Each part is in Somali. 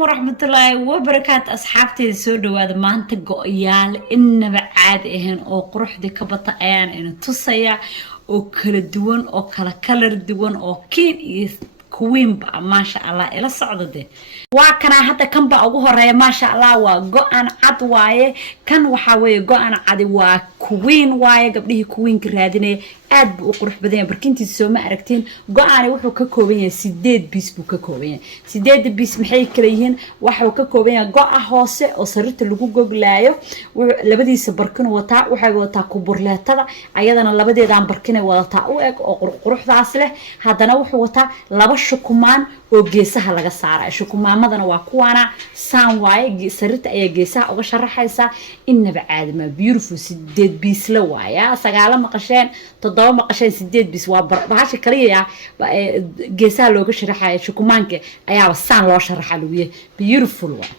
ورحمة الله وبركاته أصحابتي سودو هذا ما أنت قويال إن بعاد إهن أو قروح دي كبطة أيان إن تصيع أو كل دوان أو كلر دوان أو كين كوين بقى ما شاء الله إلى الصعدة دي وكنا حتى كان بقى وهراء ما شاء الله وقان عد وايه كان وحاوي قان عد وكوين وايه قبله كوين كرادينه aad buu qurux badan yahay barkintiisa soo ma aragteen go'aani wuxuu ka kooban yahay 8 piece buu ka kooban yahay 8 piece maxay kala yihiin waxa ka kooban yahay go'a hoose oo sariirta lagu goglaayo labadiisa barkin wataa waxay wataa kuburleetada ayadana labadeedaan barkinay wadataa u eg oo quruxdaas leh hadana wuxuu wataa laba shukumaan oo geesaha laga saaray shukumaamadana waa kuwana saan waaye sariirta ayaa geesaha uga sharaxaysa inaba caadama beautiful 8 piece la waaya sagaala maqasheen todoba maqasheen 8 bis waa bahasha kaliya geesaha looga sharaxay shukumaanka ayaa saan loo sharaxa luuye beautiful waa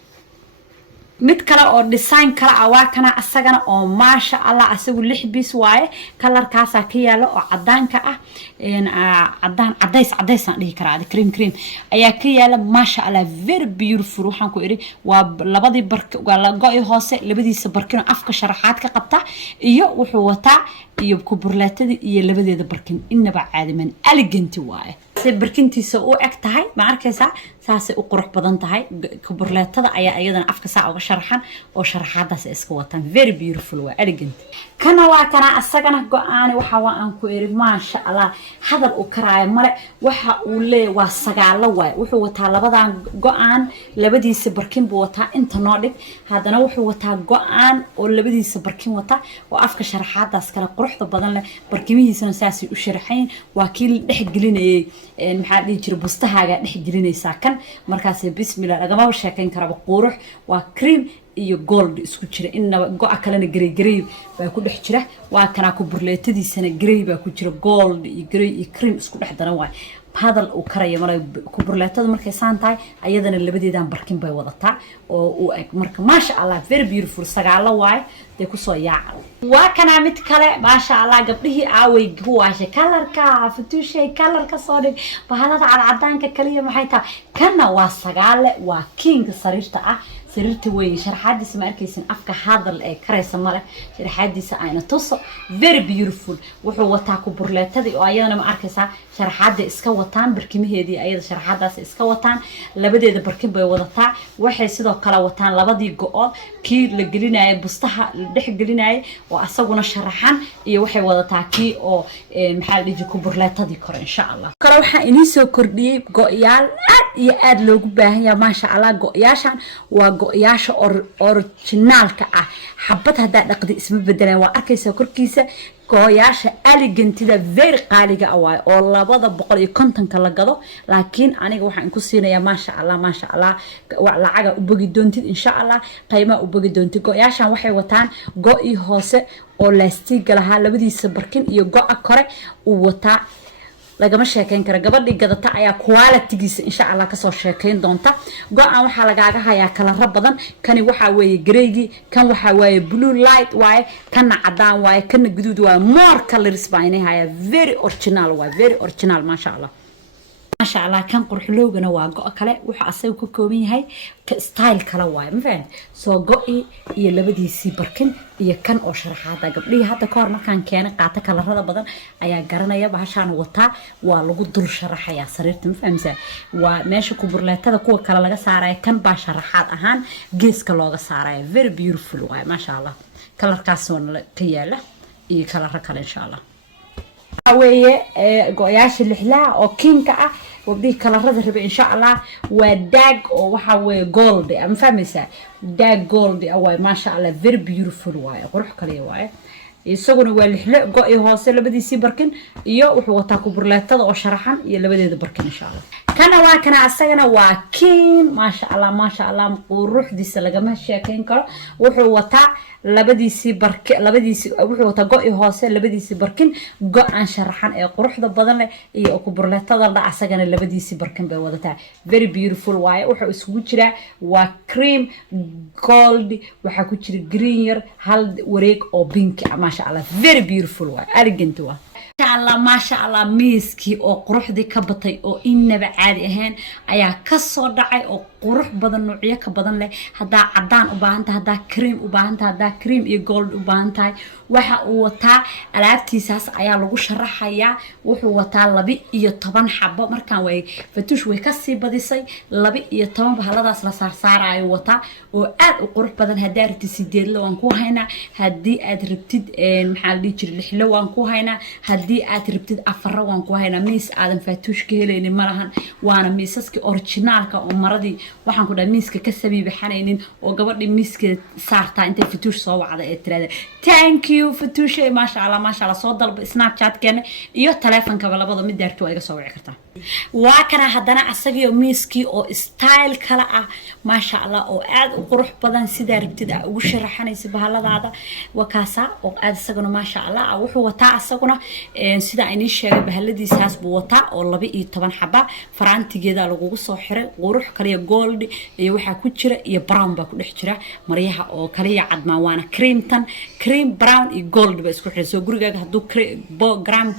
mid kale oo design kala ah kana asagana oo maasha Allah asagu 6 bis waaye kalarkaas ka yaalo oo cadaanka ah cadaan cadays aan dhihi karaa cream ayaa ka yaala maasha Allah very beautiful waxaan ku iri waa labadii go'ay hoose labadiisa barkin afka sharaxaad ka qabta iyo wuxuu wataa iyo kuburleetada iyo labadeeda barkin inaba caadiman elegant waaye barkintiisa oo eg tahay ma arkaysaa saasay u qurux badan tahay kuburleetada ayaa ayadana afka saa uga sharaxan oo sharaxaadaas iska wataan very beautiful waa elegant kana waa kana asagana go'aani waxa aan ku iri maasha Allah hadal u karaayo male waxa uu leeyahay waa sagaal waay wuxuu wataa labadan go'aan labadiisa barkin buu wataa inta noo dhig hadana wuxuu wataa go'aan oo labadiisa barkin wata oo afka sharaxaadaas kala quruxda badan leh barkimihiisana saasay u sharaxayn waa kii dhex gelinayay maxaa dhigi jiray bustahaaga dhex gelinaysa kan markaas bismillah lagama sheekayn karaba qurux waa cream iyo gold isku jira inaba go'a kalena grey baa ku dhex jira waa kana ku burleetadiisana grey baa ku jira gold iyo grey iyo cream isku dhex daran waay hadal uu karayo maray ku burleetada markay saan tahay ayadana labadeedan barkin bay wadataa oo uu eg marka maasha Allah very beautiful sagaala waay de ku soo yaacal waa kana mid kale maasha Allah gabdhihii aaway guwaashay kalarka futushay kalarka soo dhig bahalada cadaanka kaliya maxay tahay kana waa sagaale waa king sariirta ah sariirta way sharaxadiisa ma arkaysan afka hadal ee karaysa male sharaxadiisa ayna tuso very beautiful wuxuu wataa ku burleetadii oo ayadana ma arkaysaa sharaxada iska wataan barkimaheedii ayada sharaxadaas iska wataan labadeeda barkin bay wadataa waxay sidoo kale wataan labadii go'ood kii la gelinayo bustaha la dhex gelinayo oo asaguna sharaxan iyo waxay wadataa kii oo maxaa la dhigi ku burleetadii kore insha Allah kale waxa inii soo kordhiyay go'yaal iyo aad loogu baahan yahay maasha Allah go'yaashan waa go'yaasha originalka ah xabad hada dhaqdi isma bedelaan waa arkaysa korkiisa go'yaasha elegantida very qaaliga ah oo 250 la gado laakiin aniga waxaan ku siinayaa maasha Allah lacaga u bogi doontid insha Allah qiimo u bogi doontid go'yaashan waxay wataan go'i hoose oo laastig lahaa labadiisa barkin iyo go'a kore uu wataa lagama sheekayn kara gabadhii gadata ayaa quality-giisa insha Allah ka soo sheekayn doonta go'aan waxa lagaaga hayaa kala badan kani waxa weeye greygi kan waxa weeye blue light waaye kana cadaan waaye kana guduud waa more colors baa inay haya very original ma sha Allah kan qurxloogana waa go'a kale waxa asagu ka kooban yahay style kala waaye ma fahant soo go'i iyo labadiisii barkin iyo kan oo sharaxaada gabdhii hadda ka hor markaan keenay qaata kalarada badan ayaa garanaya bahashaan wataa waa lagu dul sharaxaya sariirta ma fahamsaa waa meesha ku burleetada kuwa kala laga saaray kan baa sharaxaad ahaan geeska looga saaray very beautiful waaye ma sha Allah kalarkaas oo ka yaala iyo kalar kale insha Allah weeye go'yaasha lixlaa oo kinka ah ودي كلارada rabe insha Allah waa dag oo waxa way gold am famisa dag gold away ma sha Allah very beautiful way qurux kale way isaguna waa lixle go'ay hoose labadiisi barkin iyo wuxuu wataa ku burleetada oo sharaxan iyo labadeeda barkin insha Allah kana waa kana asagana waa king ma sha Allah quruxdiisa lagama sheekayn karo wuxuu wataa labadiisi barkin wuxuu wataa go'ay hoose labadiisi barkin go'an sharaxan ee quruxda badan leh iyo ku burleetada la asagana labadiisi barkin bay wadataa very beautiful way wuxuu isugu jira waa cream gold waxa ku jira green yar hal wareeg oo pink ma sha Allah very beautiful way elegant way ما شاء الله ميسكي أو قروح دي كبطي أو إنبا عادي أهين أيا كسر دعي أو قروح بدن نوعية كبدن له هدا عدان وبانتا هدا كريم وبانتا هدا كريم إيه جولد وبانتا waxa uu wataa alaabtiisaas ayaa lagu sharaxayaa wuxuu wataa 12 xabo markaan way fatuush way ka sii badisay 12 bahaladaas la saarsaarayo wataa oo aad u qurux badan hadaa rabtid sideedle waan ku haynaa hadii aad rabtid maxaa la dhihi jiray lixle waan ku haynaa hadii aad rabtid afar waan ku haynaa miis aadan fatuush ka helaynin malahan waana miisaski originalka oo maradii waxaan ku dhahay miiska ka sabiibaxanaynin oo gabadhii miiska saartaa intay fatuush soo wacda ee tirada thank you فتوشي ما شاء الله صوت ضرب سناب شات كان iyo telefonka labada mid daarto ay ga soo wici kartaa waa kana hadana asagiyo miiski oo style kala ah ma sha Allah oo aad u qurux badan sida rabtida ugu sharaxanaysa bahaladaada wakaasa oo aad asaguna ma sha Allah wuxuu wataa asaguna sida ay sheegay bahaladiisaas buu wataa oo 12 xaba farantigeeda lagu soo xiray qurux kaliya gold iyo waxa ku jira iyo brown ba ku dhex jira maryaha oo kaliya cad ma waana cream brown iyo gold ba isku xirso gurigaaga haduu gram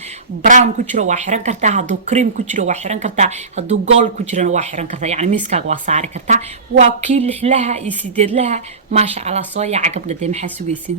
brown ku jiro waa xiran kartaa haduu cream ku jiro waa xiran kartaa haduu gold ku jirana waa xiran kartaa yani miiskaaga waa saari kartaa waa kii lixlaha iyo sideedlaha ma sha Allah soo yaa gabdhaday maxaa sugaysin